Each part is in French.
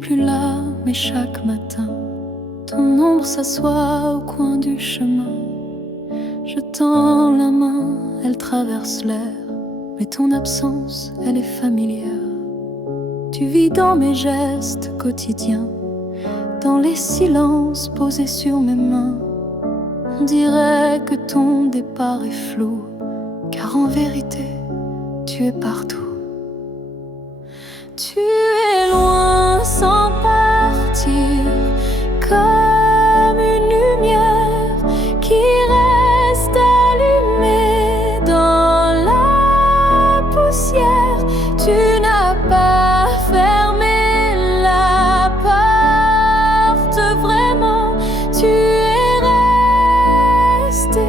plus là, mais chaque matin, ton ombre s'assoit au coin du chemin. Je tends la main, elle traverse l'air, mais ton absence, elle est familière. Tu vis dans mes gestes quotidiens, dans les silences posés sur mes mains. On dirait que ton départ est flou, car en vérité, tu es partout. Tu es loin sans partir, comme une lumière qui reste allumée dans la poussière. Tu n'as pas fermé la porte, vraiment, tu es resté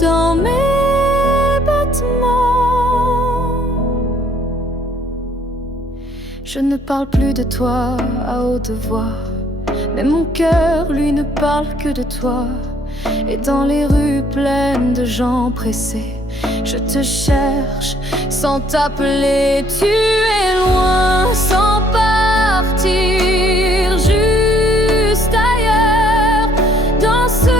dans mes battements. Je ne parle plus de toi à haute voix, mais mon cœur, lui, ne parle que de toi. Et dans les rues pleines de gens pressés, je te cherche sans t'appeler. Tu es loin sans partir, juste ailleurs, dans ce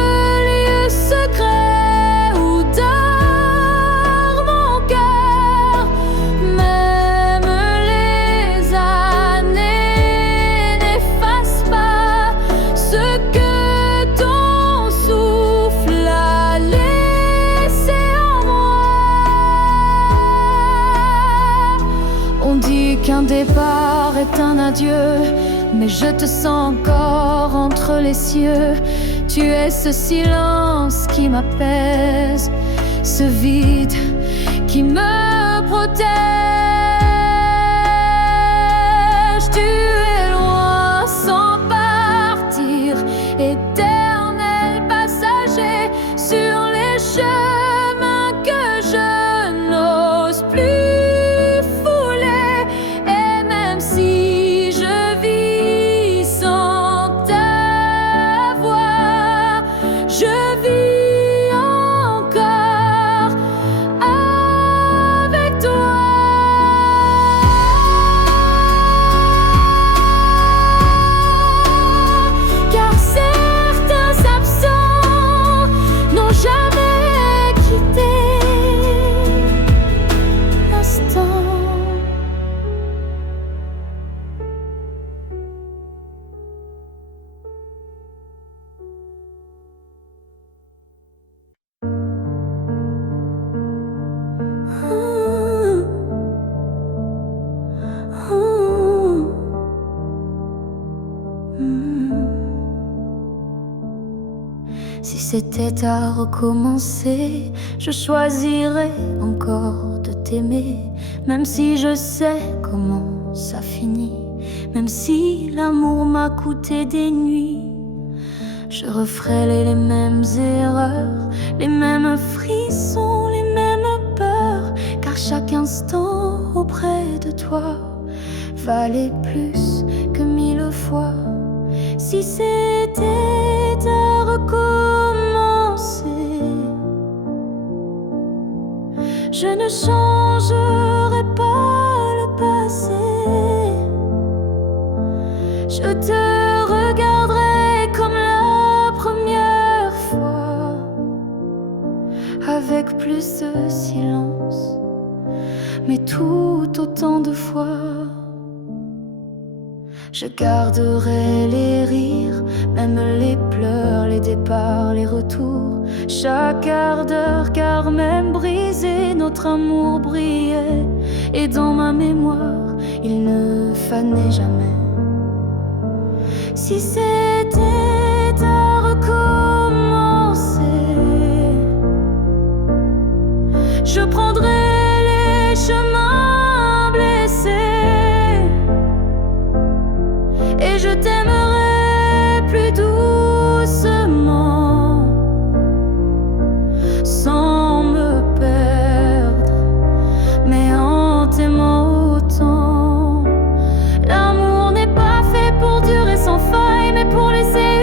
lieu secret où dort mon cœur. Même les années n'effacent pas ce que ton souffle a laissé en moi. On dit qu'un départ est un adieu, mais je te sens encore entre les cieux. Tu es ce silence qui m'apaise, ce vide qui me protège. Tu es loin sans partir, éternel passager sur les chemins que je n'ose plus fouler. Et même si je vis sans t'avoir, je vis encore avec toi. Car certains absents n'ont jamais quitté l'instant. Si c'était à recommencer, je choisirais encore de t'aimer. Même si je sais comment ça finit, même si l'amour m'a coûté des nuits, je referais les mêmes erreurs, les mêmes frissons, les mêmes peurs. Car chaque instant auprès de toi valait plus que 1000 fois. Si c'était à recommencer, je ne changerai pas le passé. Je te regarderai comme la première fois, avec plus de silence, mais tout autant de fois. Je garderai les rires, même les pleurs, les départs, les retours, chaque quart d'heure, car même brisé, notre amour brillait. Et dans ma mémoire, il ne fanait jamais. Si c'était à recommencer, je prendrais les chemins blessés, et je t'aimerai plus doucement, sans me perdre, mais en t'aimant autant. L'amour n'est pas fait pour durer sans faille, mais pour laisser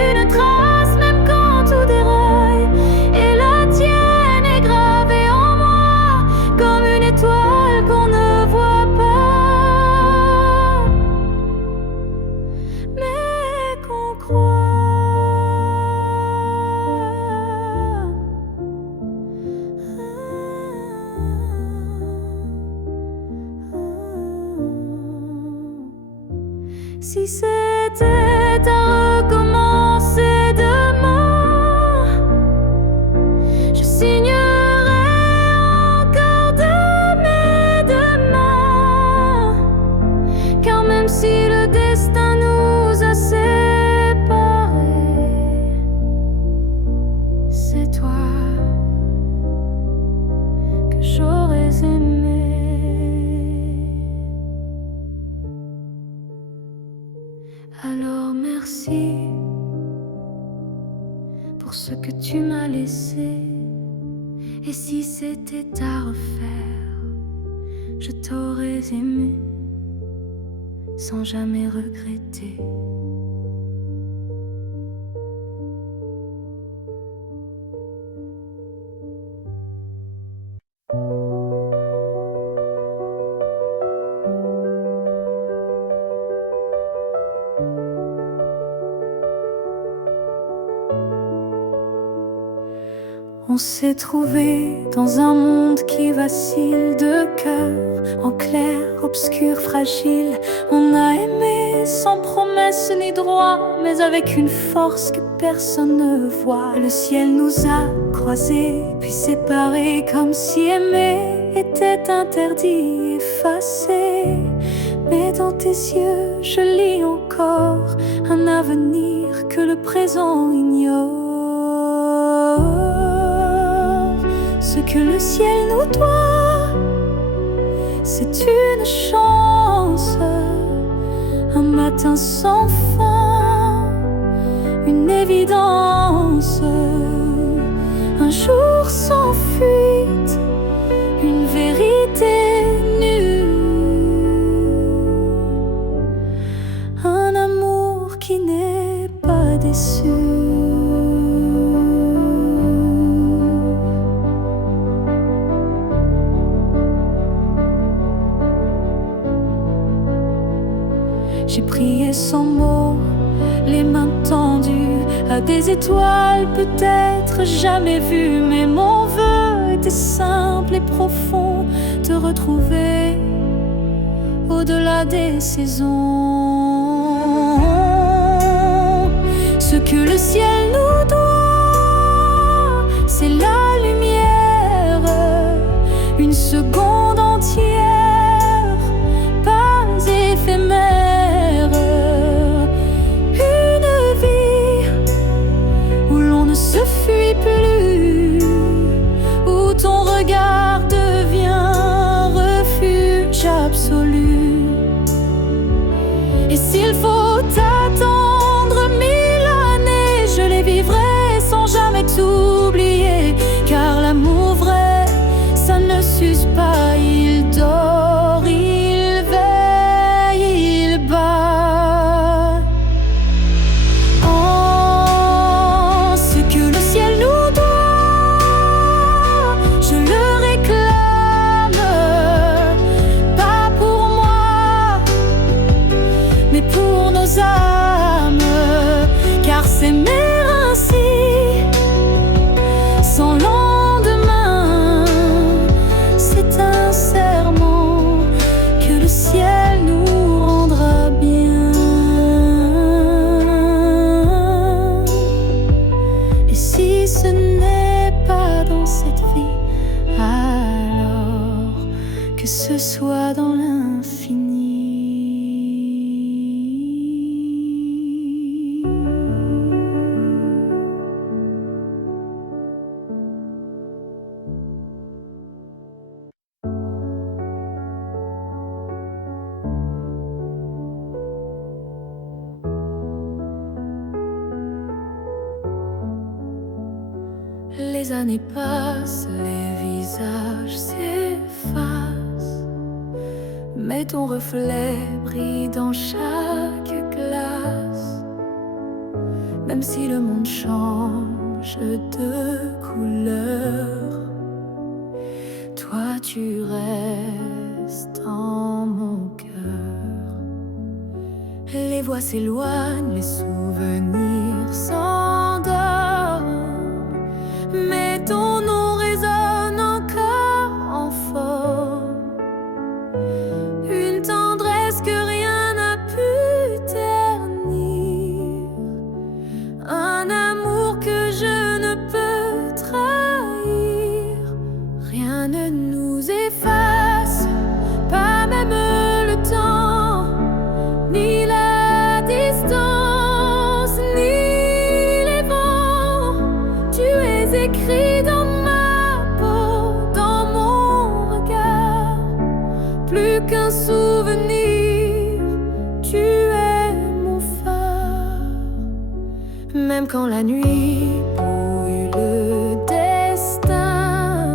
merci pour ce que tu m'as laissé. Et si c'était à refaire, je t'aurais aimé sans jamais regretter. On s'est trouvé dans un monde qui vacille, de cœur en clair, obscur, fragile. On a aimé sans promesse ni droit, mais avec une force que personne ne voit. Le ciel nous a croisés, puis séparés, comme si aimer était interdit, effacé. Mais dans tes yeux, je lis encore un avenir que le présent ignore. Ce que le ciel nous doit, c'est une chance, un matin sans fin, une évidence, un jour sans fuite, une vérité nue, un amour qui n'est pas déçu. J'ai prié sans mots, les mains tendues à des étoiles peut-être jamais vues. Mais mon vœu était simple et profond, te retrouver au-delà des saisons. Ce que le ciel nous doit, c'est la lumière, une seconde entière, pas éphémère. Ne fuis plus, où ton regard devient refuge absolu. Et s'il faut attendre 1000 années, je les vivrai sans jamais t'oublier. Car l'amour vrai, ça ne s'use pas, il dort, il veille, il bat. Car s'aimer ainsi, sans lendemain, c'est un serment que le ciel nous rendra bien. Et si ce n'est pas dans cette vie, alors que ce soit dans l'infini. Les années passent, les visages s'effacent, mais ton reflet brille dans chaque glace. Même si le monde change de couleur, toi tu restes en mon cœur. Les voix s'éloignent, les souvenirs s'endorment, mais ton nom résonne encore en forme. Une tendresse que rien n'a pu ternir, un amour que je ne peux trahir. Rien ne nous efface, pas même le temps, ni la distance, Même quand la nuit brouille le destin,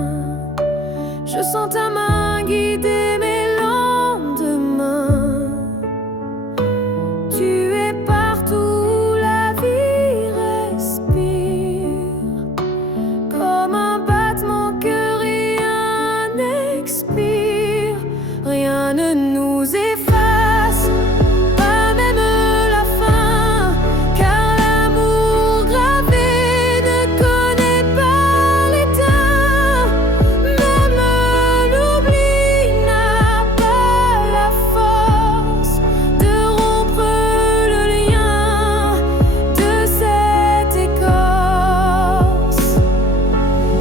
je sens ta main guider mes lendemains. Tu es partout où la vie respire, comme un battement que rien n'expire. Rien ne nous efface, pas même la fin, car l'amour gravé ne connaît pas l'éteint. Même l'oubli n'a pas la force de rompre le lien de cette écorce.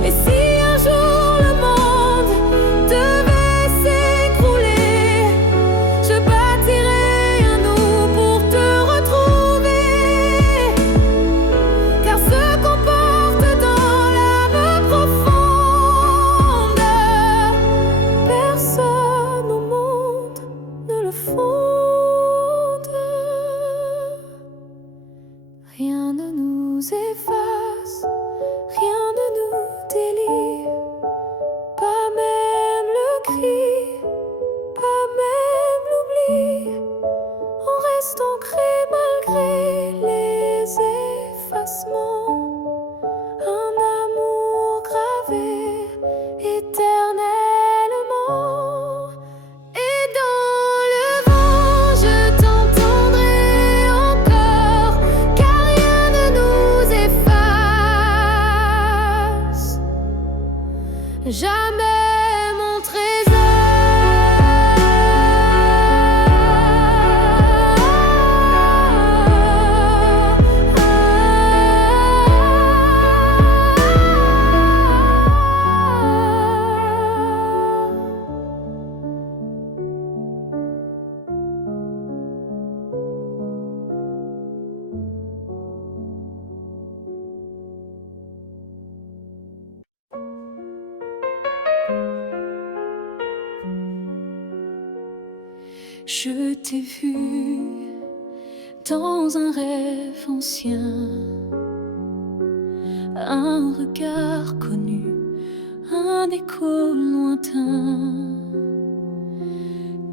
Et si un jour le monde devait s'écrouler, je bâtirai un nous pour te retrouver, car ce qu'on porte dans l'âme profonde, personne au monde ne le fonde. Rien ne nous efface, rien ne nous délie, pas même le cri, pas même l'oubli. On reste ancré malgré les effacements, un amour gravé éternellement. Et dans le vent je t'entendrai encore, car rien ne nous efface, jamais mon Je t'ai vu dans un rêve ancien, un regard connu, un écho lointain.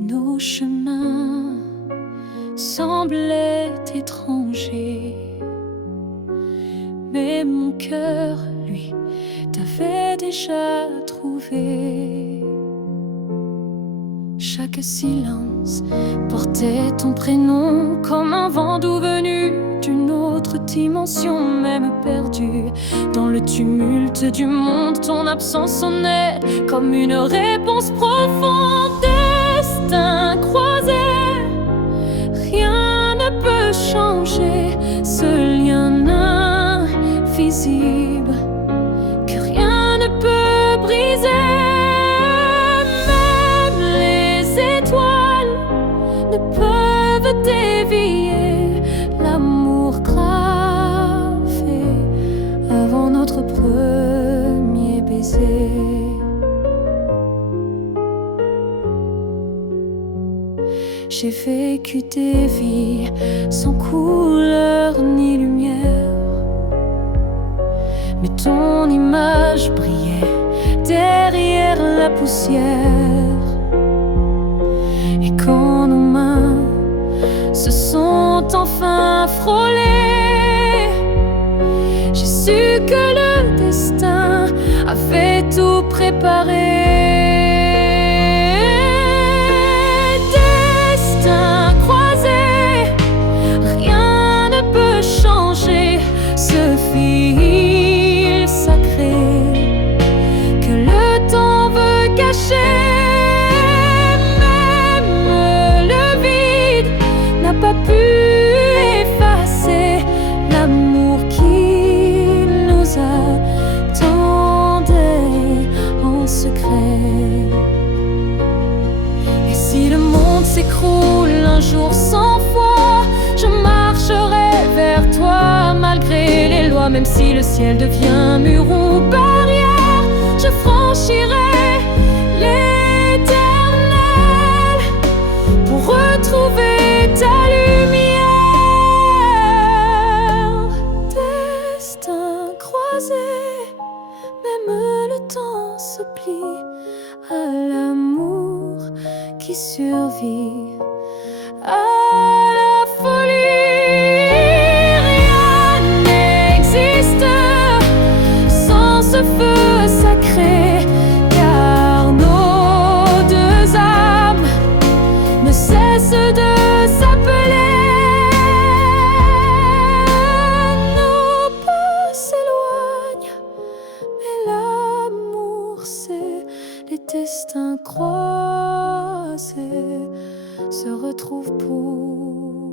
Nos chemins semblaient étrangers, mais mon cœur, lui, t'avait déjà trouvé. Chaque silence portait ton prénom, comme un vent doux venu d'une autre dimension. Même perdu dans le tumulte du monde, ton absence sonnait comme une réponse profonde. Destin croisé, rien ne peut changer ce lien invisible que rien ne peut briser. Ne peuvent dévier l'amour gravé avant notre premier baiser. J'ai vécu des vies sans couleur ni lumière, mais ton image brillait derrière la poussière. Et quand nos mains se sont enfin frôlées, j'ai su que le destin avait tout préparé. Destin croisé, rien ne peut changer ce fil sacré que le temps veut cacher. Pas pu effacer l'amour qui nous attendait en secret. Et si le monde s'écroule un jour sans foi, je marcherai vers toi malgré les lois. Même si le ciel devient mur ou barrière, je franchirai l'éternel pour retrouver ta lumière. vie à la folie. Rien n'existe sans ce feu sacré, car nos deux âmes ne cessent de s'appeler. Nos pas s'éloignent, mais l'amour, c'est les destins croisés se retrouvent pour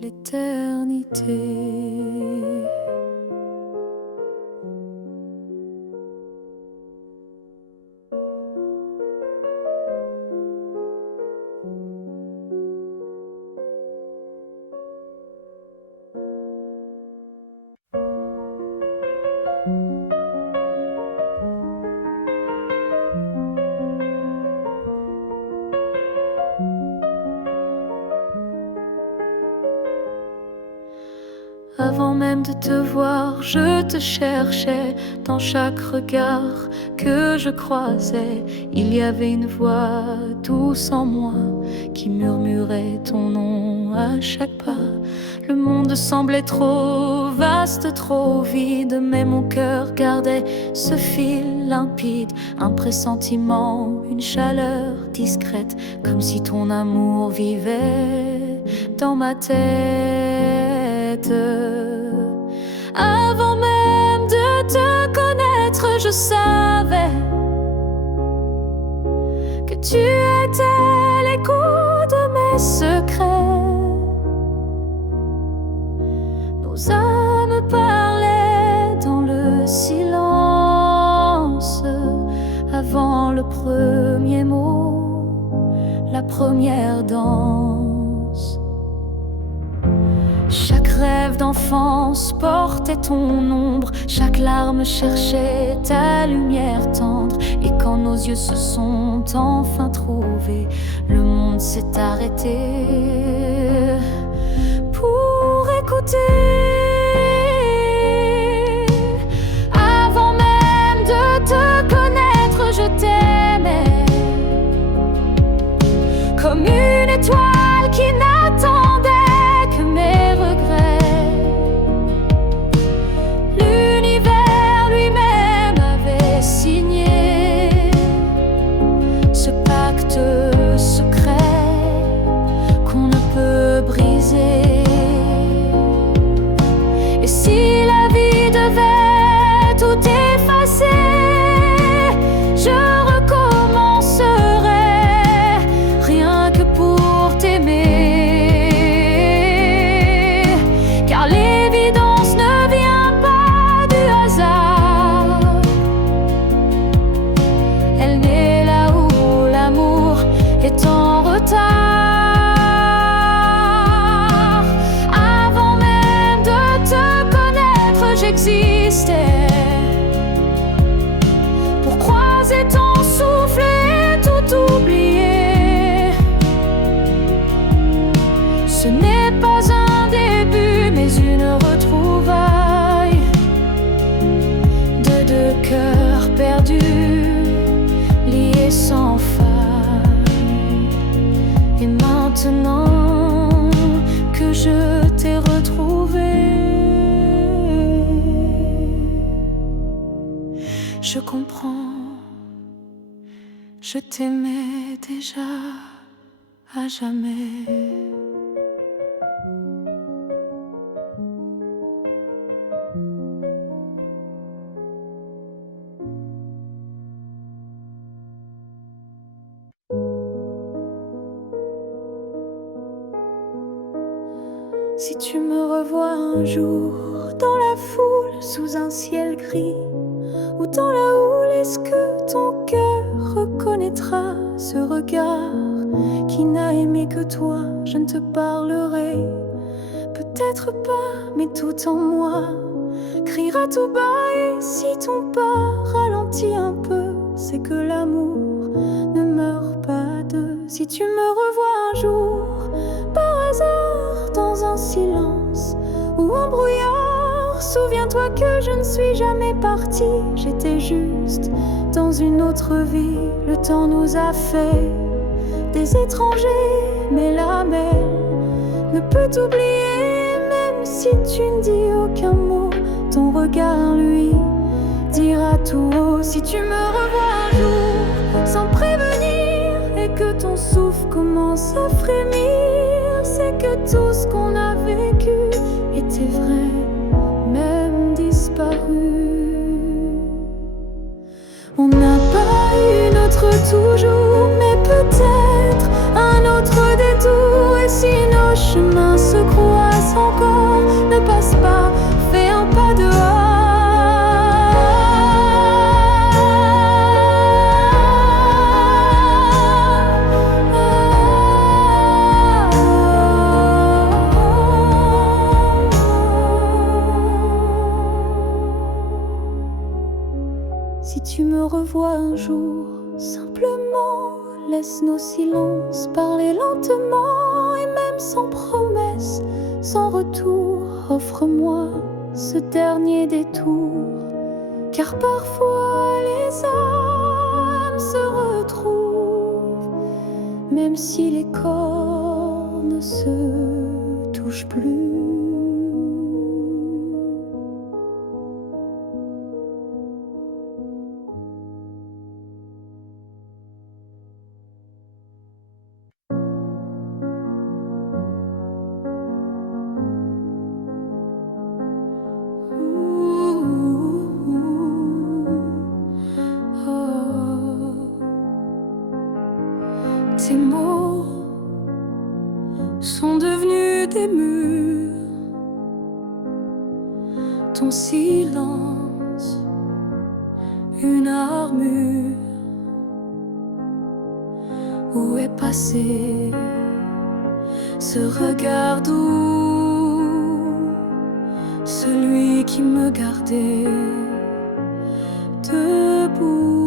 l'éternité. Avant même de te voir, je te cherchais. Dans chaque regard que je croisais, il y avait une voix douce en moi qui murmurait ton nom à chaque pas. Le monde semblait trop vaste, trop vide, mais mon cœur gardait ce fil limpide. Un pressentiment, une chaleur discrète, comme si ton amour vivait dans ma tête. Avant même de te connaître, je savais que tu étais l'écho de mes secrets. Nos âmes parlaient dans le silence, avant le premier mot, la première danse. Chaque rêve d'enfance portait ton ombre, chaque larme cherchait ta lumière tendre. Et quand nos yeux se sont enfin trouvés, le monde s'est arrêté pour écouter. Avant même de te connaître, je t'aimais comme une étoile qui n'attendait que mes regrets. L'univers lui-même avait signé ce pacte secret qu'on ne peut briser. Et si la vie devait tout effacer, je recommencerais rien que pour t'aimer. Car l'évidence ne vient pas du hasard, elle naît là où l'amour est en retard. Avant même de te connaître, j'existais pour croiser ton souffle et tout oublier. Ce n'est pas un début, mais une retrouvaille de deux cœurs perdus, liés sans faille. Et maintenant que je t'ai retrouvé, je comprends, je t'aimais déjà à jamais. Si tu me revois un jour dans la foule, sous un ciel gris, ou dans la houle, est-ce que ton cœur reconnaîtra ce regard qui n'a aimé que toi? Je ne te parlerai peut-être pas, mais tout en moi criera tout bas. Et si ton pas ralentit un peu, c'est que l'amour ne meurt pas de. Si tu me revois un jour par hasard dans un silence ou un brouillard, souviens-toi que je ne suis jamais partie. J'étais juste dans une autre vie. Le temps nous a fait des étrangers, mais la mer ne peut t'oublier, même si tu ne dis aucun mot. Ton regard, lui, dira tout haut. Si tu me revois un jour sans prévenir et que ton souffle commence à frémir, c'est que tout ce qu'on a vécu était vrai, même disparu. On n'a pas eu notre toujours, mais peut-être un autre détour. Et si nos chemins se croisent encore, ne passe pas, fais un pas dehors. Si tu me revois un jour, simplement laisse nos silences parler lentement. Et même sans promesse, sans retour, offre-moi ce dernier détour. Car parfois les âmes se retrouvent, même si les corps ne se touchent plus. Tes mots sont devenus des murs, ton silence une armure. Où est passé ce regard doux, celui qui me gardait debout?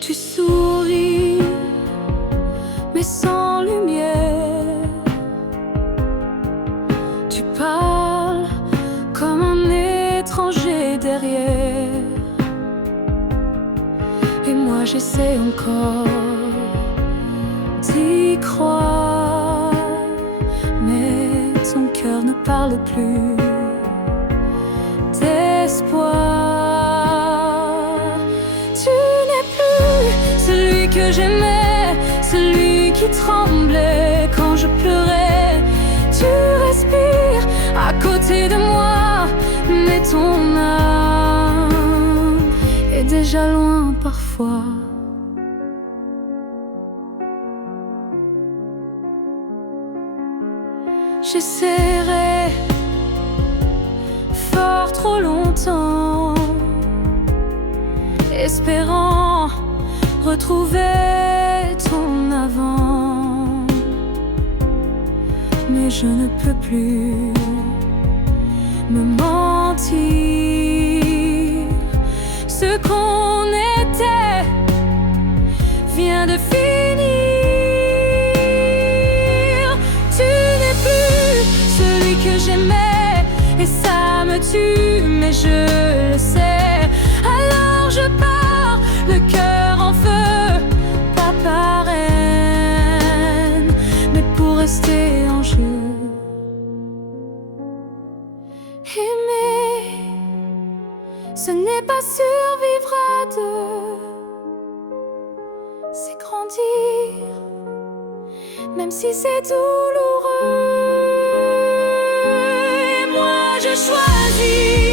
Tu souris, mais sans lumière. Tu parles comme un étranger derrière. Et moi j'essaie encore d'y croire, mais ton cœur ne parle plus d'espoir. Que j'aimais, celui qui tremblait quand je pleurais. Tu respires à côté de moi, mais ton âme est déjà loin parfois. J'essaierai fort trop longtemps, espérant retrouver ton avant, mais je ne peux plus me mentir. Ce qu'on était vient de finir. Tu n'es plus celui que j'aimais et ça me tue, mais je le sais. Alors je pars, le cœur en feu, pas par haine, mais pour rester en jeu. Aimer, ce n'est pas survivre à deux, c'est grandir, même si c'est douloureux. Et moi je choisis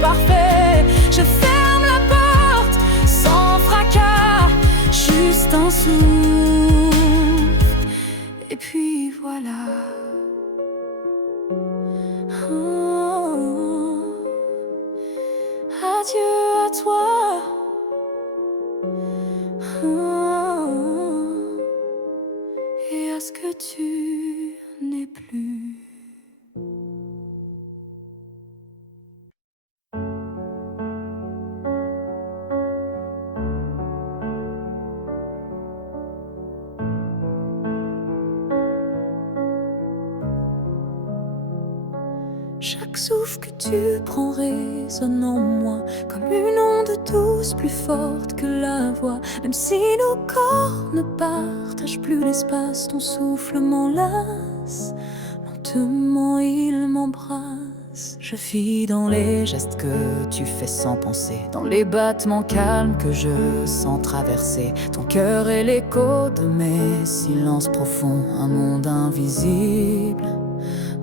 parfait. Je ferme la porte sans fracas, juste un souffle, et puis voilà. Oh, adieu à toi. Oh, et à ce que tu n'es plus. Chaque souffle que tu prends résonne en moi comme une onde douce plus forte que la voix. Même si nos corps ne partagent plus l'espace, ton souffle m'enlace, lentement il m'embrasse. Je vis dans les gestes que tu fais sans penser, dans les battements calmes que je sens traverser ton cœur et l'écho de mes silences profonds. Un monde invisible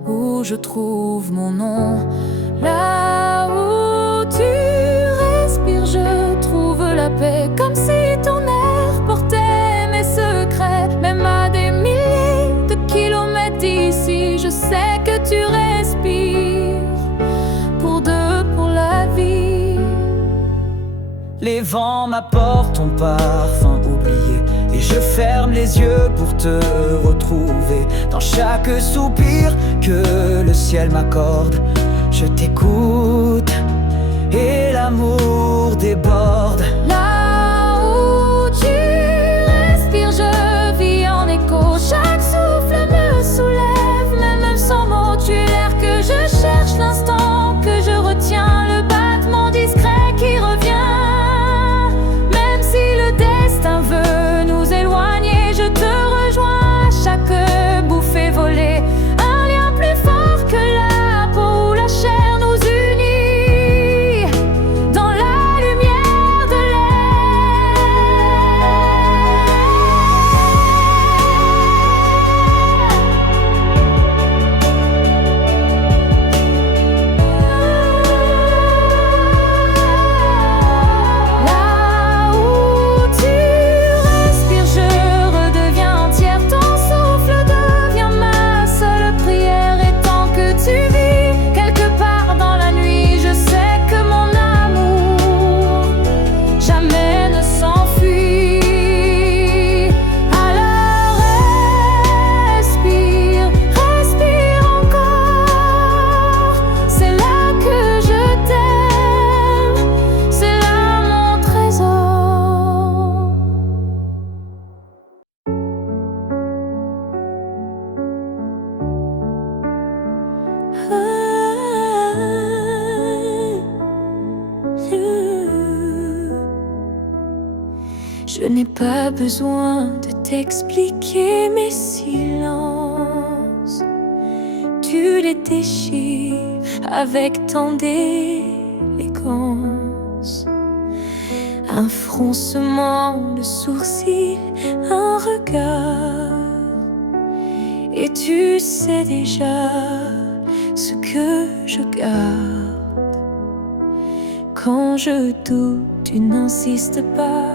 où je trouve mon nom. Là où tu respires, je trouve la paix, comme si ton air portait mes secrets. Même à des milliers de kilomètres d'ici, je sais que tu respires pour deux, pour la vie. Les vents m'apportent ton parfum oublié, et je ferme les yeux pour te retrouver. Dans chaque soupir que le ciel m'accorde, je t'écoute et l'amour déborde. Là où tu respires, je vis en écho. Chaque souffle me soulève, même sans mots. Tu es l'air que je cherche, l'instant que je retiens, le battement discret qui revient. Même si le destin veut nous éloigner, je te rejoins à chaque bouffée volée. Un lien plus fort que la peau ou la chair nous unit dans la lumière de Là où tu respires, je redeviens entière. Ton souffle devient ma seule prière. Et tant que tu vis quelque part dans la nuit, je sais que mon amour jamais ne s'enfuit. Alors respire, respire encore. C'est là que je t'aime, c'est là mon trésor. Je n'ai pas besoin de t'expliquer mes silences. Tu les déchires avec tant d'élégance. Un froncement de sourcils, un regard, et tu sais déjà ce que je garde. Quand je doute, tu n'insistes pas,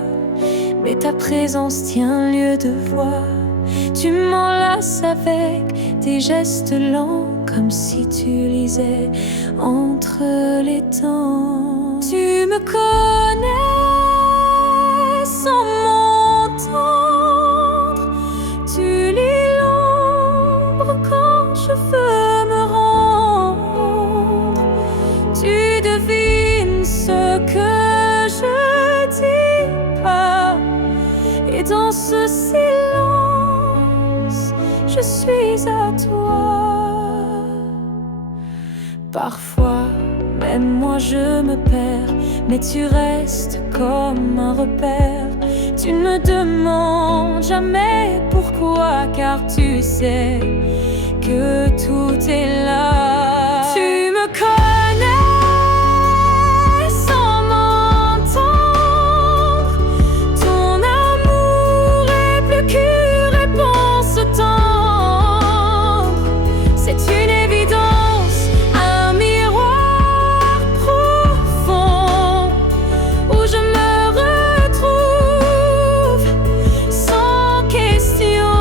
mais ta présence tient lieu de voix. Tu m'enlaces avec tes gestes lents, comme si tu lisais entre les temps. Tu me connais sans m'entendre. Tu lis l'ombre quand je veux me rendre. Tu devines ce que je dis pas. Et dans ce silence, je suis à toi. Parfois, même moi je me perds, mais tu restes comme un repère. Tu ne me demandes jamais pourquoi, car tu sais que tout est là. Tu me connais sans m'entendre. Ton amour est plus qu'une réponse tendre. C'est une évidence, un miroir profond où je me retrouve sans question.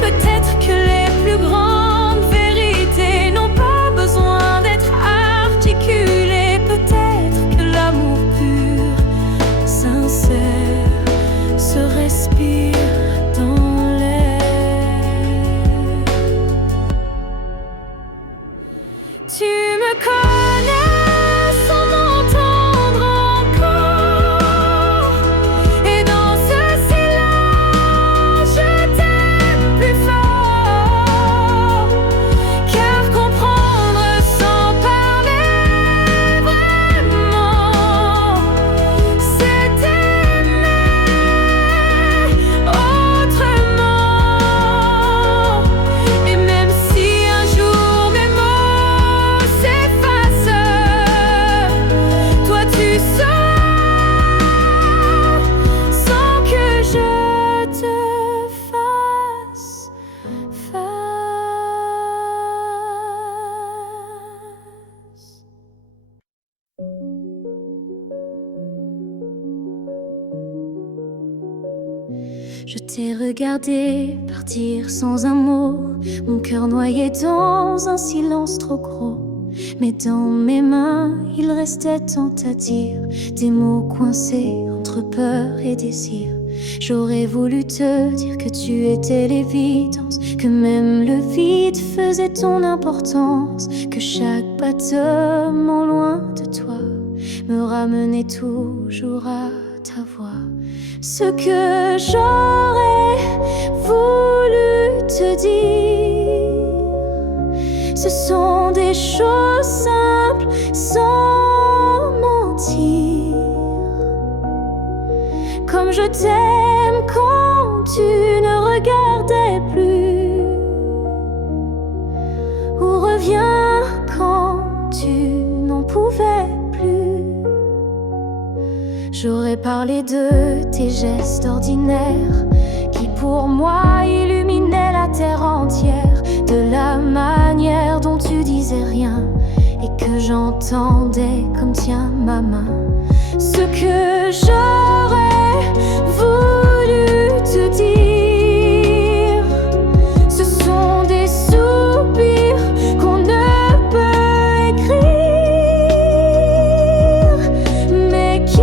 Peut-être que les plus grandes vérités n'ont pas besoin d'être articulées. Peut-être que l'amour pur, sincère, se respire dans l'air. Tu me connais sans m'entendre encore. Et dans ce silence, je t'aime plus fort. Car Je t'ai regardé partir sans un mot, mon cœur noyé dans un silence trop gros. Mais dans mes mains, il restait tant à dire, des mots coincés entre peur et désir. J'aurais voulu te dire que tu étais l'évidence, que même le vide faisait ton importance, que chaque battement loin de toi me ramenait toujours à ta voix. Ce que j'aurais voulu te dire, ce sont des choses simples sans mentir. Comme je t'aime quand tu ne regardais plus, ou reviens quand tu n'en pouvais plus. J'aurais parlé de tes gestes ordinaires qui pour moi illuminaient la terre entière, de la manière dont tu disais rien et que j'entendais comme tiens ma main. Ce que j'aurais voulu te dire, ce sont des soupirs qu'on ne peut écrire, mais qui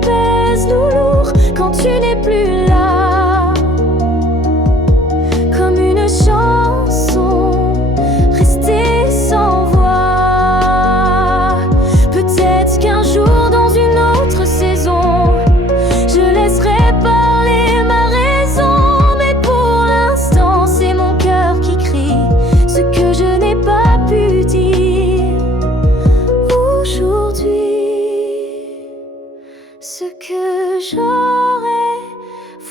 pèsent lourd quand tu n'es plus là, comme une chanson restée sans voix. Peut-être qu'un jour dans une autre saison, je laisserai parler ma raison, mais pour l'instant c'est mon cœur qui crie ce que je n'ai pas pu dire aujourd'hui. Ce que j'aurais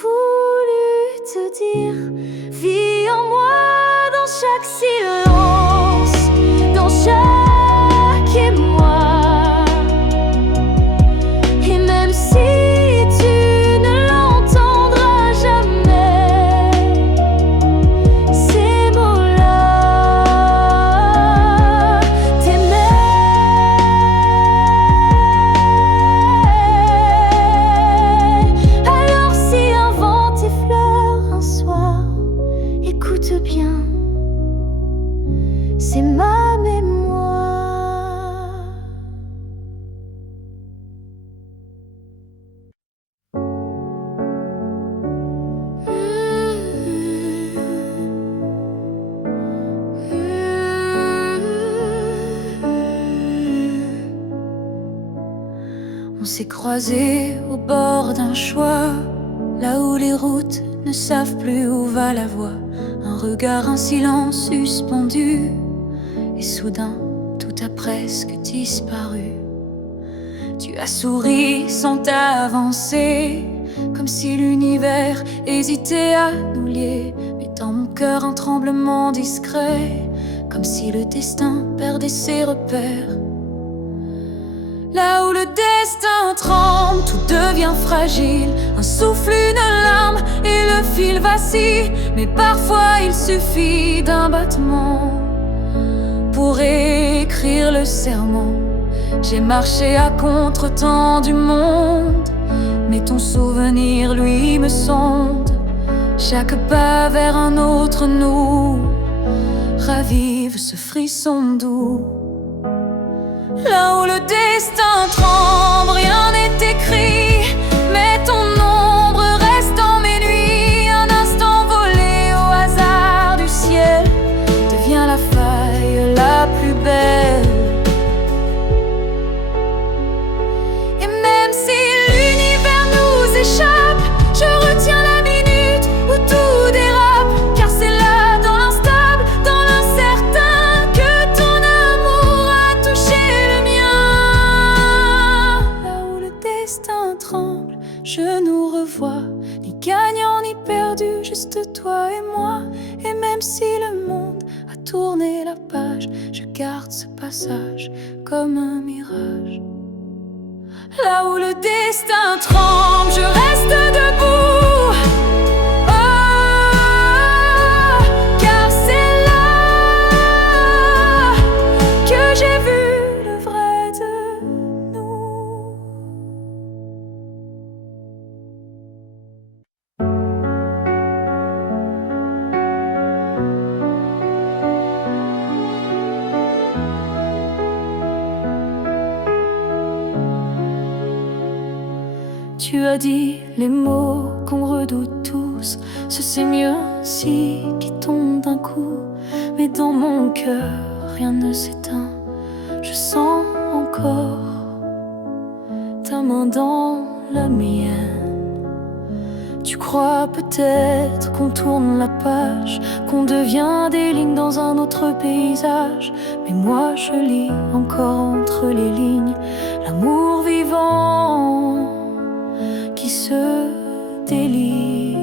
voulu te dire vit en moi dans chaque silence, dans chaque émoi. Et même si tu ne l'entendras jamais, ces mots-là t'aimaient. Alors si un vent t'effleure un soir, écoute bien, c'est ma mémoire. On s'est croisés au bord d'un choix, là où les routes ne savent plus où va la voie. Un regard, un silence suspendu, et soudain tout a presque disparu. Tu as souri sans t'avancer, comme si l'univers hésitait à nous lier. Mais dans mon cœur un tremblement discret, comme si le destin perdait ses repères. Là où le destin tremble, tout devient fragile. Un souffle, une larme et le fil vacille. Mais parfois il suffit d'un battement pour écrire le serment. J'ai marché à contre-temps du monde, mais ton souvenir, lui, me sonde. Chaque pas vers un autre nous ravive ce frisson doux. Là où le destin tremble, rien n'est écrit, mais ton ombre reste dans mes nuits. Un instant volé au hasard du ciel devient la faille la plus belle. Et même si l'univers nous échappe, je retiens la minute où tout dérape, car c'est là dans l'instable, dans l'incertain, que ton amour a touché le mien. Là où le destin tremble, je nous revois, ni gagnant ni perdu, juste toi et moi. Et même si le monde a tourné la page, je garde ce passage comme un mirage. Là où le destin tremble, je reste debout. Oh, car c'est là que j'ai vu le vrai de nous. Tu as dit les mots qu'on redoute tous. C'est mieux si qui tombe d'un coup. Mais dans mon cœur, rien ne s'éteint. Je sens encore ta main dans la mienne. Tu crois peut-être qu'on tourne la page, qu'on devient des lignes dans un autre paysage. Mais moi je lis encore entre les lignes l'amour vivant qui se délie.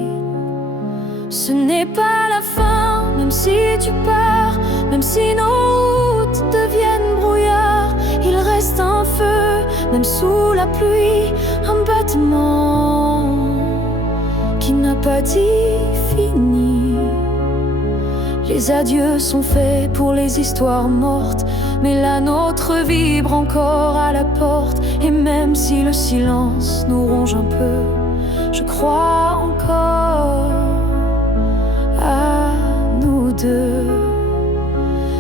Ce n'est pas la fin, même si tu pars, même si nos routes deviennent brouillard. Il reste un feu, même sous la pluie, un battement qui n'a pas dit fini. Les adieux sont faits pour les histoires mortes, mais la nôtre vibre encore à la porte. Et même si le silence nous ronge un peu, je crois encore à nous deux.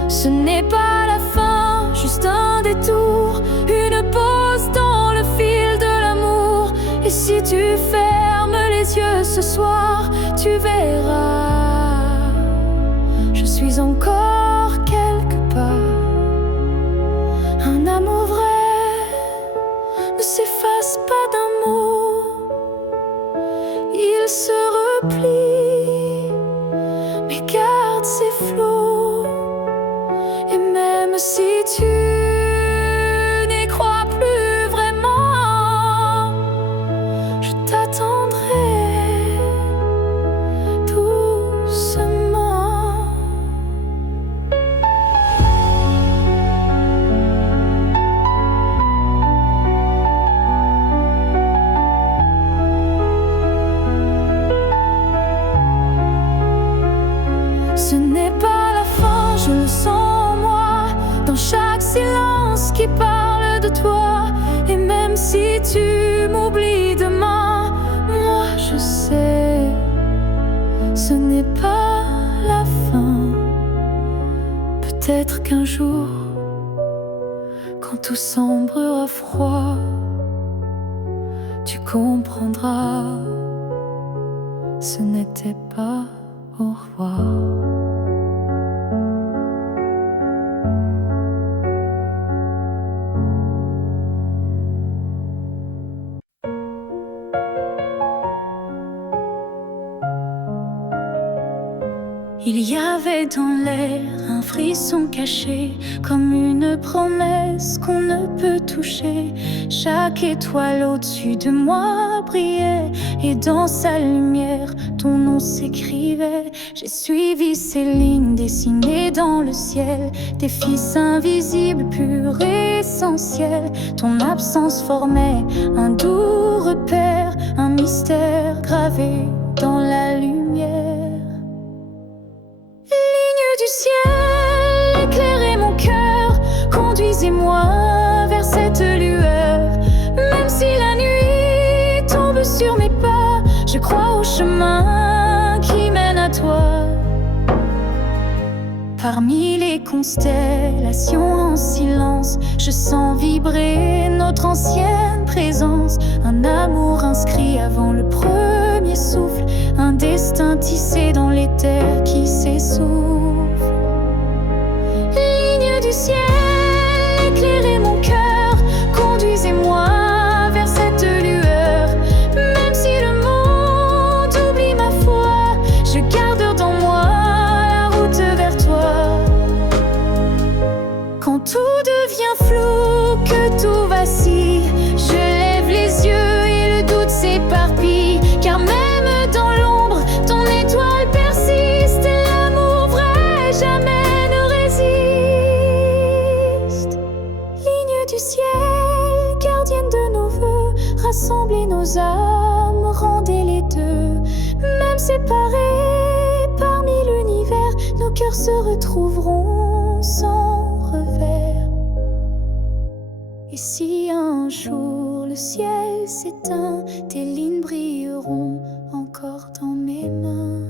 Ce n'est pas la fin, juste un détour, une pause dans le fil de l'amour. Et si tu fermes les yeux ce soir, tu verras, je suis encore quelque part. Un amour vrai ne s'efface pas d'un mot, il se replie, mais garde ses flots. Et même si tu n'y crois plus vraiment, je t'attendrai doucement. Ce n'est pas la fin, je le sens en moi, dans chaque silence qui parle de toi. Et même si tu m'oublies demain, moi je sais, ce n'est pas la fin. Peut-être qu'un jour, quand tout semblera froid, tu comprendras, ce n'était pas au revoir. Il y avait dans l'air un frisson caché, comme une promesse qu'on ne peut toucher. Chaque étoile au-dessus de moi brillait, et dans sa lumière, ton nom s'écrivait. J'ai suivi ces lignes dessinées dans le ciel, des fils invisibles, purs et essentiels. Ton absence formait un doux repère, un mystère gravé dans la lumière. Du ciel, éclairez mon cœur, conduisez-moi vers cette lueur. Même si la nuit tombe sur mes pas, je crois au chemin qui mène à toi. Parmi les constellations en silence, je sens vibrer notre ancienne présence. Un amour inscrit avant le premier souffle, un destin tissé dans les terres qui s'essouffle. Ligne du ciel, éclairez mon cœur, conduisez-moi vers cette lueur. Même si le monde oublie ma foi, je garde dans moi la route vers toi. Quand tout devient flou, que tout vacille, je lève les yeux et le doute s'éparpille. Car même dans l'ombre, ton étoile persiste, et l'amour vrai jamais ne résiste. Ligne du ciel, gardienne de nos vœux, rassemblez nos âmes, rendez les deux. Même séparés parmi l'univers, nos cœurs se retrouveront sans revers. Et si un jour le ciel s'éteint, tes lignes brilleront encore dans mes mains.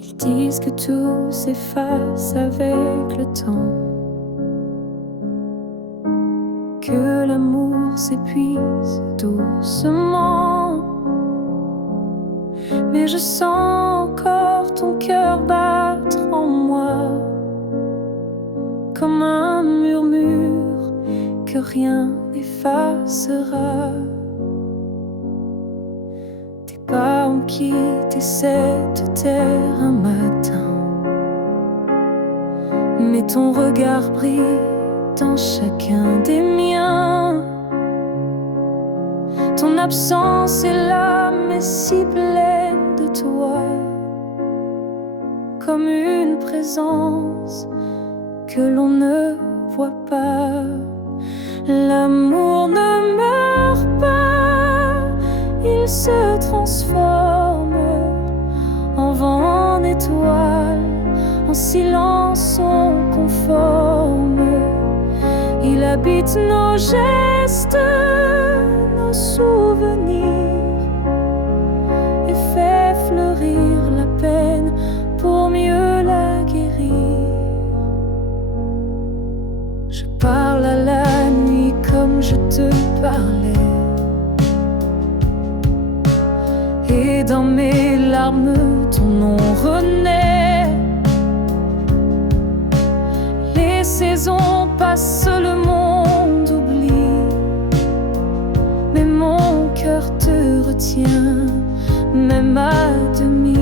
Ils disent puisque tout s'efface avec le temps, que l'amour s'épuise doucement. Mais je sens encore ton cœur battre en moi, comme un murmure que rien n'effacera. Tes pas ont quitté cette terre un matin, mais ton regard brille dans chacun des miens. Ton absence est là, mais si pleine de toi, comme une présence que l'on ne voit pas. L'amour ne meurt pas, il se transforme en vent, en étoile, en silence on conforme. Il habite nos gestes, nos souvenirs, et fait fleurir la peine pour mieux la guérir. Je parle à la nuit comme je te parlais, et dans mes larmes ton nom renaît. Les saisons passent, le monde oublie, mais mon cœur te retient, même à demi.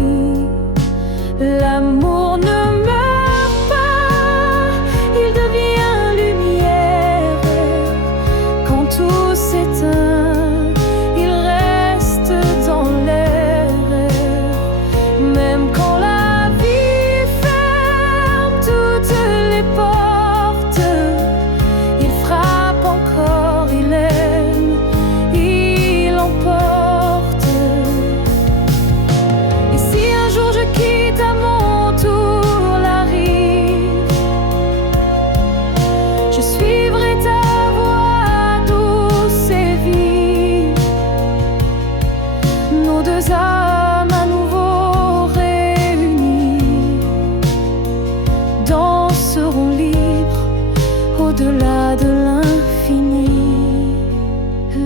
L'amour ne meurt pas, il devient lumière. Quand tout s'éteint, il reste dans l'air. Même quand la vie ferme toutes les portes, il frappe encore, il aime, il emporte. Et si un jour je quitte à mon tour la rive, je suivrai ta voix douce et vive. Nos deux âmes à nouveau réunies danseront libres au-delà de l'infini.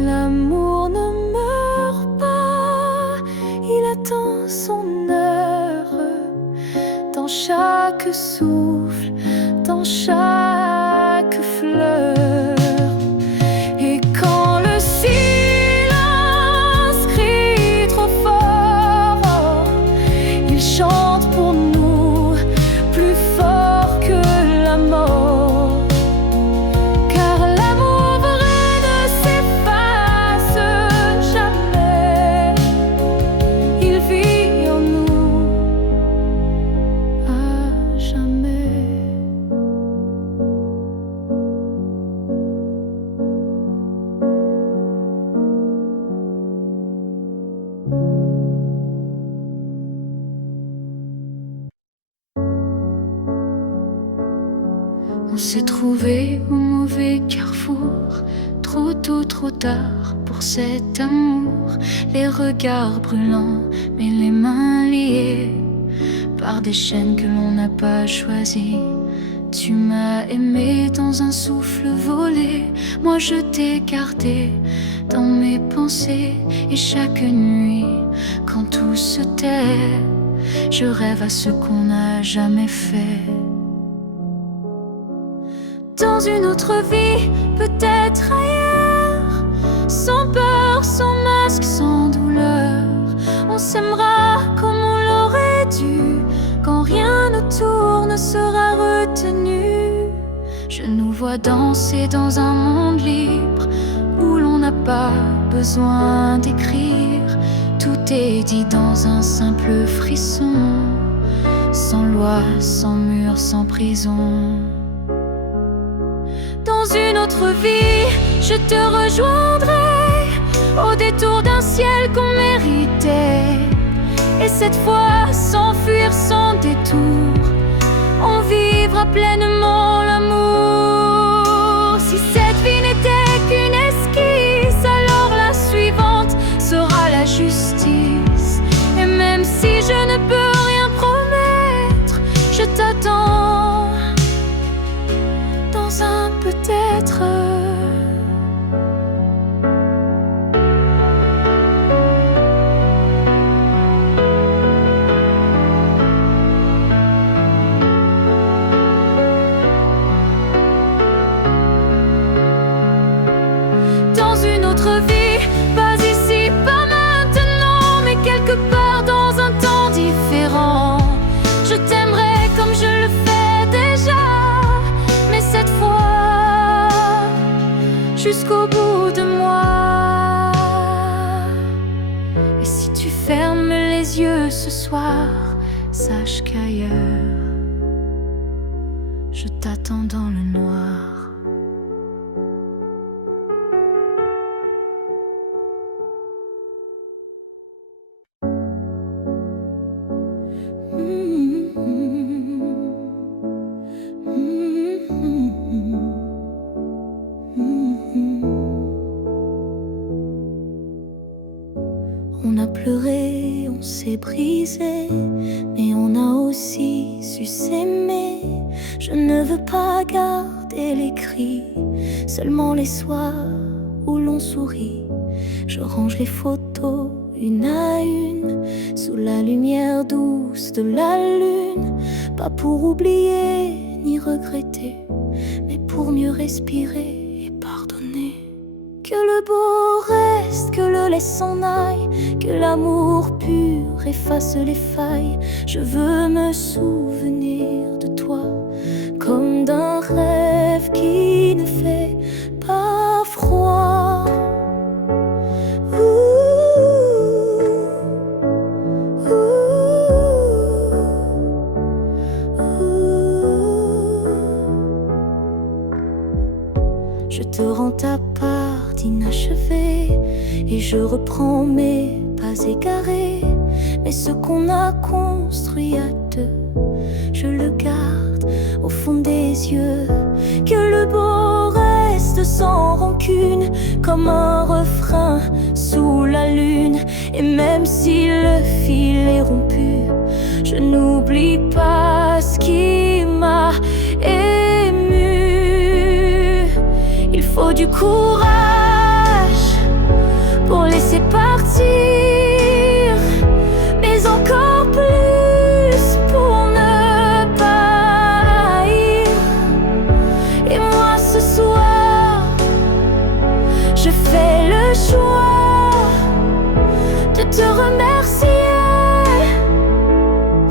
L'amour ne meurt pas, il attend son heure, dans chaque souffle, dans chaque fleur. Et quand le silence crie trop fort, il chante pour nous plus fort que la mort. Car l'amour vrai ne s'efface jamais, il vit en nous à jamais. On s'est trouvé au mauvais carrefour, trop tôt, trop tard pour cet amour. Les regards brûlants, mais les mains liées par des chaînes que l'on n'a pas choisies. Tu m'as aimé dans un souffle volé, moi je t'ai gardé dans mes pensées. Et chaque nuit, quand tout se tait, je rêve à ce qu'on n'a jamais fait. Dans une autre vie, peut-être ailleurs, sans peur, sans masque, sans douleur, on s'aimera comme on l'aurait dû, quand rien autour ne sera retenu. Je nous vois danser dans un monde libre, où l'on n'a pas besoin d'écrire. Tout est dit dans un simple frisson, sans loi, sans mur, sans prison. Dans une autre vie, je te rejoindrai au détour d'un ciel qu'on méritait. Et cette fois, sans fuir, sans détour, on vivra pleinement l'amour. Si cette vie n'était qu'une esquisse, alors la suivante sera la justice. Et même si je ne peux rien promettre, dans un peut-être. Dans une autre vie, pas ici, pas maintenant, mais quelque part dans un temps différent. Je t'aimerai comme je le fais déjà, mais cette fois jusqu'au bout de moi. Et si tu fermes les yeux ce soir, sache qu'ailleurs je t'attends dans le noir. On a pleuré, on s'est brisé, mais on a aussi su s'aimer. Je ne veux pas garder les cris, seulement les soirs où l'on sourit. Je range les photos une à une, sous la lumière douce de la lune. Pas pour oublier ni regretter, mais pour mieux respirer et pardonner. Que le beau reste, que le laisse s'en aille, que l'amour pur efface les failles. Je veux me souvenir de toi comme d'un rêve qui ne fait pas froid. Je te rends ta part d'inachevé et je reprends mes pas égarés. Mais ce qu'on a construit à deux, je le garde au fond des yeux. Que le beau reste sans rancune, comme un refrain sous la lune. Et même si le fil est rompu, je n'oublie pas ce qui m'a ému. Il faut du courage pour laisser partir, mais encore plus pour ne pas haïr. Et moi ce soir, je fais le choix de te remercier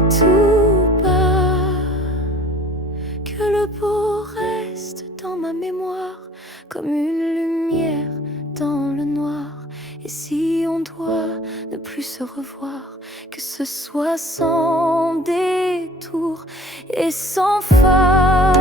tout bas. Que le beau reste dans ma mémoire comme une lumière dans le noir. Et si on doit ne plus se revoir, que ce soit sans détour et sans phare.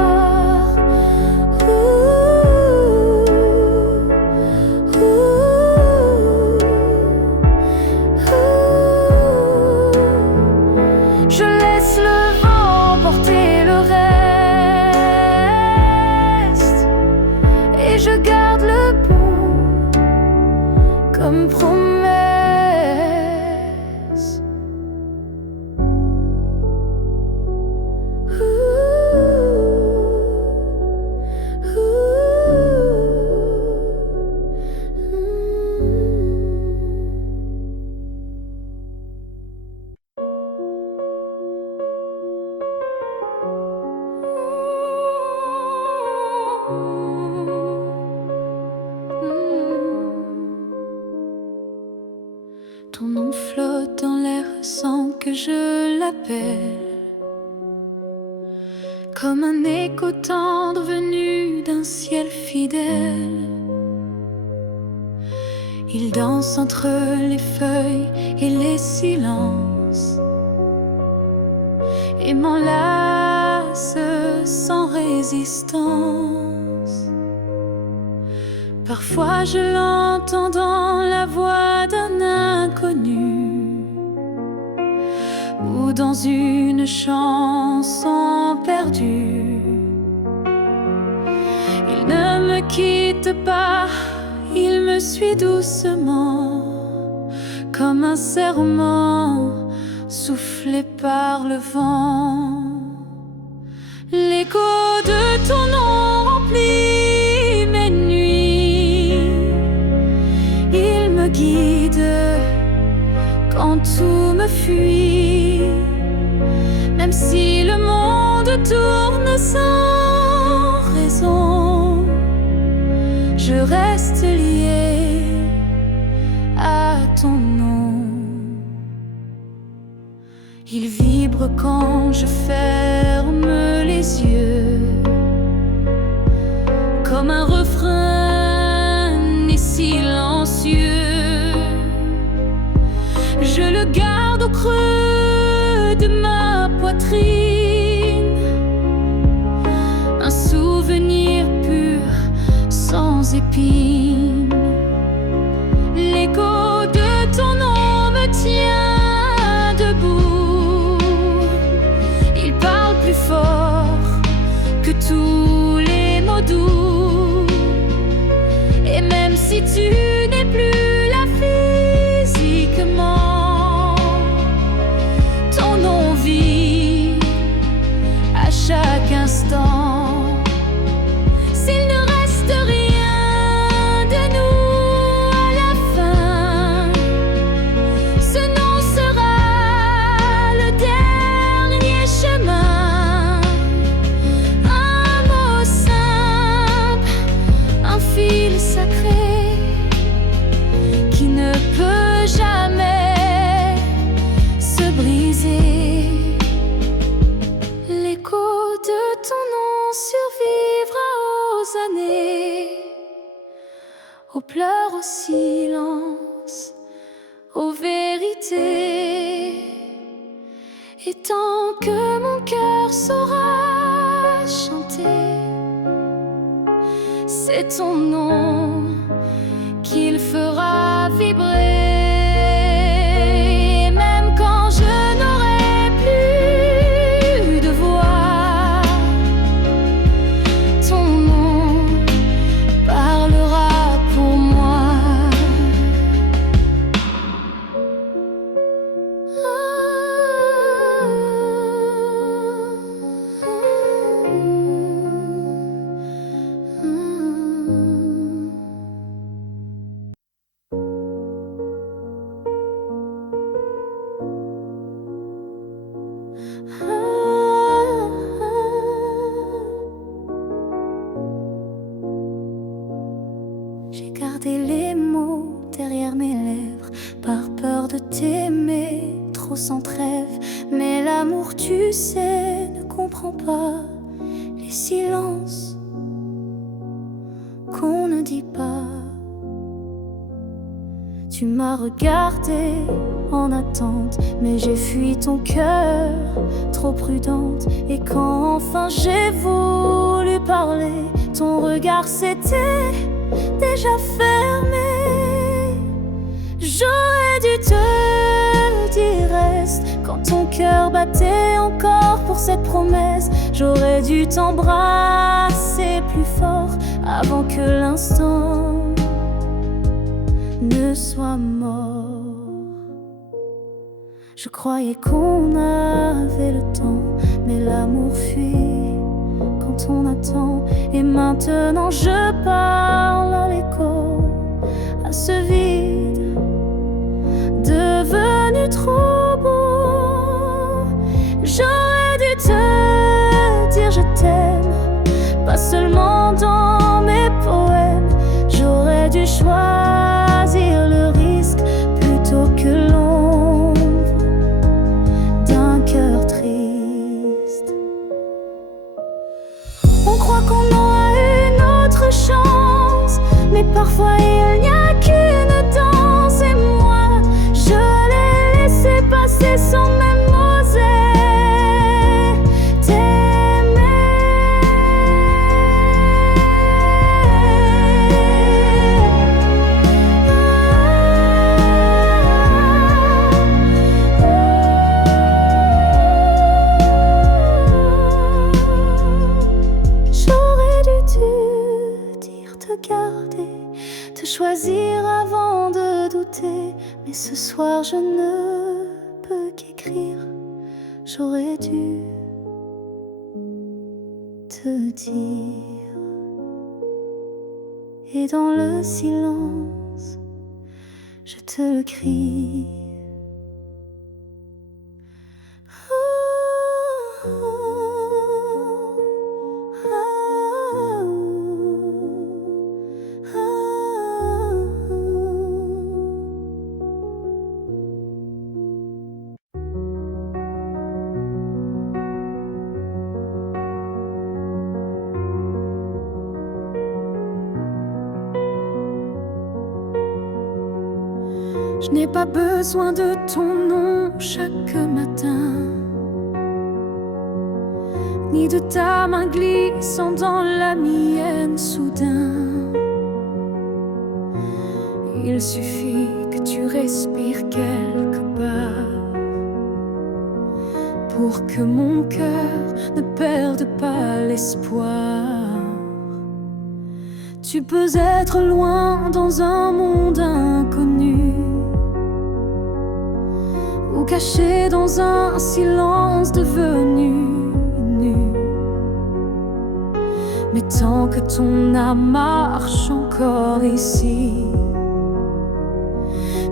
Je laisse le vent porter le reste, et je garde le bout comme promesse. Ton nom flotte dans l'air sans que je l'appelle, comme un écho tendre venu d'un ciel fidèle. Il danse entre les feuilles et les silences et m'enlace sans résistance. Parfois je l'entends dans la voix d'un inconnu ou dans une chanson perdue. Il ne me quitte pas, il me suit doucement, comme un serment soufflé par le vent. L'écho de ton nom remplit fuis. Même si le monde tourne sans raison, je reste lié à ton nom. Il vibre quand je ferme les yeux, comme un refrain silencieux. Je le garde au creux de ma poitrine, un souvenir pur sans épines. L'écho de ton nom me tient debout. Il parle plus fort que tous les mots doux. Et même si tu n'es plus là physiquement, ton nom vit à chaque instant. S'il ne reste rien de nous à la fin, ce nom sera le dernier chemin. Un mot simple, un fil sacré qui ne peut jamais se briser. L'écho de ton nom survivra aux années, aux pleurs, au silence, aux vérités. Et tant que mon cœur saura chanter, c'est ton nom qu'il fera vibrer. Même quand je n'aurai plus de voix, ton nom parlera pour moi. J'ai gardé les mots derrière mes lèvres, par peur de t'aimer trop sans trêve. Mais l'amour, tu sais, ne comprend pas les silences qu'on ne dit pas. Tu m'as regardé en attente, mais j'ai fui ton cœur, trop prudente. Et quand enfin j'ai voulu parler, ton regard s'était déjà fermé. J'aurais dû te dire reste quand ton cœur battait encore pour cette promesse. J'aurais dû t'embrasser plus fort avant que l'instant ne soit mort. Je croyais qu'on avait le temps, mais l'amour fuit quand on attend. Et maintenant je parle à l'écho, à ce vide devenu trop beau. J'aurais dû te dire je t'aime, pas seulement dans mes poèmes. J'aurais dû choisir le risque plutôt que l'ombre d'un cœur triste. On croit qu'on aura une autre chance, mais parfois il n'y a qu'une danse. Et moi, je l'ai laissé passer sans même oser t'aimer. J'aurais dû te dire te garder, te choisir avant de douter. Mais ce soir je ne peux qu'écrire. J'aurais dû te dire. Et dans le silence, je te le crie. Je n'ai pas besoin de ton nom chaque matin, ni de ta main glissant dans la mienne soudain. Il suffit que tu respires quelque part pour que mon cœur ne perde pas l'espoir. Tu peux être loin dans un monde inconnu, ou caché dans un silence devenu nu. Mais tant que ton âme marche encore ici,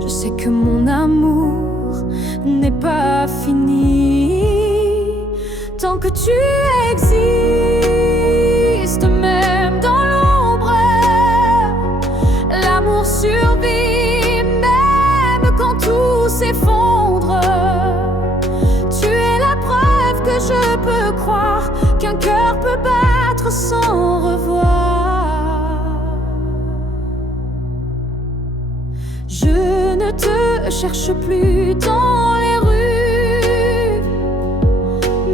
je sais que mon amour n'est pas fini. Tant que tu existes, même dans l'ombre, l'amour survit, même quand tout s'effondre. Tu es la preuve que je peux croire qu'un cœur peut battre sans revoir. Je ne te cherche plus dans les rues,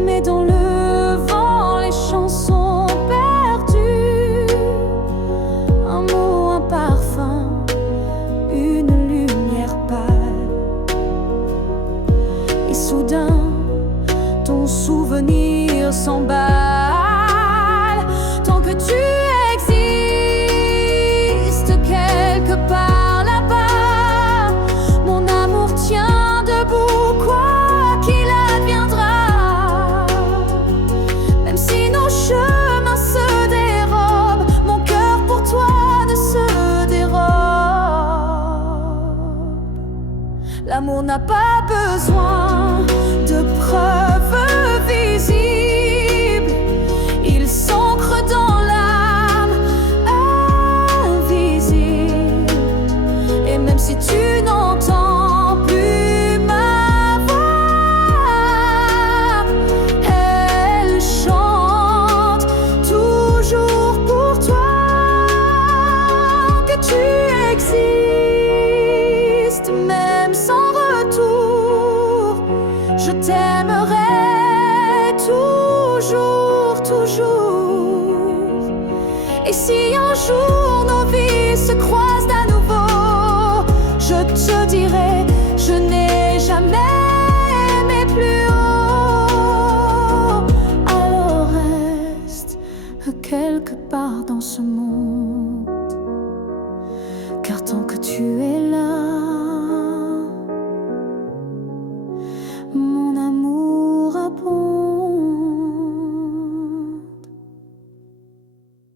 mais dans le vent, les chansons perdues. Un mot, un parfum, une lumière pâle, et soudain, ton souvenir s'emballe. Tant que tu existes quelque part là-bas, mon amour tient debout, quoi qu'il adviendra. Même si nos chemins se dérobent, mon cœur pour toi ne se dérobe. L'amour n'a pas besoin de preuves visibles, il s'ancre dans l'âme invisible. Et même si tu n'entends plus ma voix, elle chante toujours pour toi. Que tu existes, même sans retour, je t'aimerai toujours, toujours. Et si un jour nos vies se croisent à nouveau, je te dirai, je n'ai jamais aimé plus haut. Alors reste quelque part dans ce monde, car tant que tu es là,